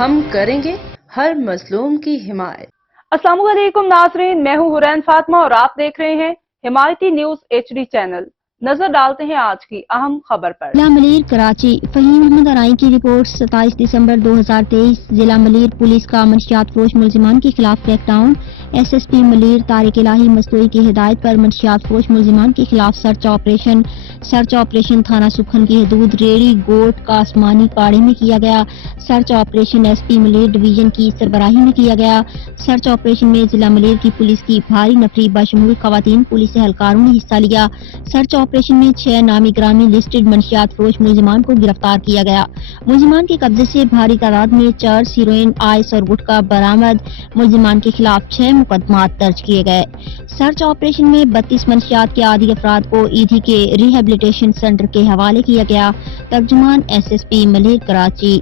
ہم کریں گے ہر مظلوم کی حمایت۔ السلام علیکم ناظرین، میں ہوں حرین فاطمہ اور آپ دیکھ رہے ہیں حمایتی نیوز HD چینل۔ نظر ڈالتے ہیں آج کی اہم خبر پر۔ ضلع ملیر کراچی فہیم احمد ارائی کی رپورٹ 27 دسمبر 2023 ضلع ملیر پولیس کا منشیات فروش ملزمان کے خلاف crackdown. SSP Malir Tariq Elahi Mastoori کی ہدایت پر منشیات فروش ملزمان کے خلاف سرچ آپریشن تھانہ سکھن کی حدود ریڑی گوٹ کاسمانی پاڑے میں کیا گیا۔ Search operation SP Malir division کی سربراہی میں کیا گیا۔ سرچ آپریشن میں ضلع ملیر کی پولیس کی بھاری نفری بشمول خواتین پولیس اہلکاروں نے حصہ لیا۔ سرچ آپریشن میں 6 نامی گرامی لسٹڈ منشیات فروش ملزمان کو گرفتار کیا گیا۔ ملزمان کے قبضے سے بھاری تعداد میں چرس، ہیروئن، آئس اور گٹکا برآمد۔ ملزمان کے خلاف 6 مقدمات درج کیے گئے۔ سرچ آپریشن میں 32 منشیات کے عادی افراد کو ED کے ریہیبلیٹیشن سینٹر کے حوالے کیا گیا۔ ترجمان SSP ملیر کراچی۔